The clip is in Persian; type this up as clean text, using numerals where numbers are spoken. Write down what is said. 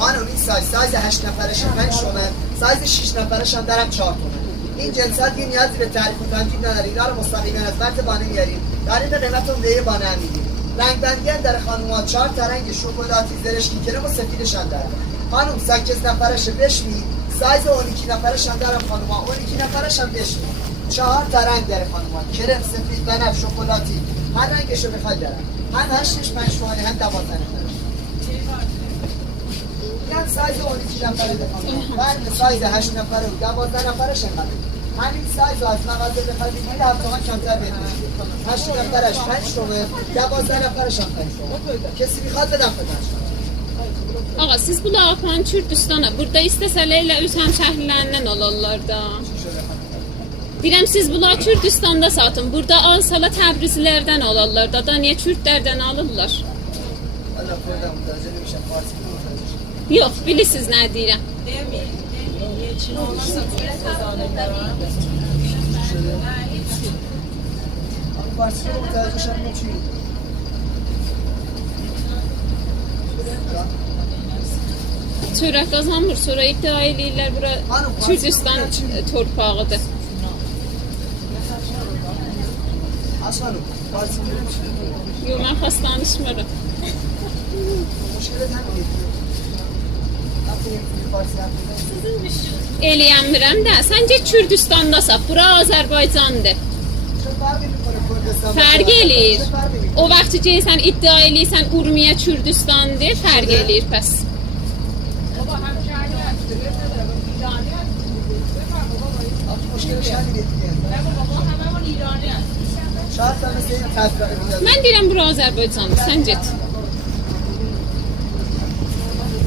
خانم این سایز 8 نفرش 5 تومن، سایز 6 نفرش هم درم 4 تومن. این جنسات دیگه نیازی به تعریف و تمجید نداره، اینا رو مستقیما از مرد بانه میاریم. در این قیمت اون دیگه بانه هم میگیم. رنگ بندی در خانوما 4 تا رنگ شکلاتی، زرشکی، کرم و سفیدش هم داره. خانم 8 نفرش بشمی، سایز 12 نفرش هم داره خانوما، 12 نفرش هم بشمی. 4 تا رنگ داره خانوما، کرم، سفید، بنفش، شکلاتی، هر رنگشو بخواد داره. هم 8 5 تومانی، هم 12 نفرش. این سایز 12 نفره بخوام. بعد سایز 8 نفره و 12 نفرش هم همین سایز از مغازه بخواد بگیرید هر تومن کمتر بهتون میشه. 8 نفرش 5 تومن، 12 نفرش هم 5 تومن. Kesi میخواد بدم خدمتشون. Ağa, siz bu Lapan Kürdistana, burada istəsələrlə öz həmşəhrilərindən olarlar da. Deyirəm, siz bunlar Kürdistanda satın, burada alsala Təbrizlilərdən alarlar da, da niyə Kürdlərdən alırlar? Allah buradan müdazə etmişəm, Fatih müdazə. Yox, bilirsiniz nə deyirəm. Fatih müdazə etmişəm, çiğ. Çörək qazanmır, sonra iddia eləyirlər bura Kürdistan torpağıdır. Aslanım, Fatih müdazə. Yox, mən xəstəlaşmıram. Eləyəmirəm də, səncə Kürdistanda sat, bura Azərbaycandır. Fərq eləyir. O vaxt ki, sən iddia eləyirsən Urmiya Kürdistandır, fərq eləyir pəs. Mən deyirəm, bura Azərbaycandır, sən get.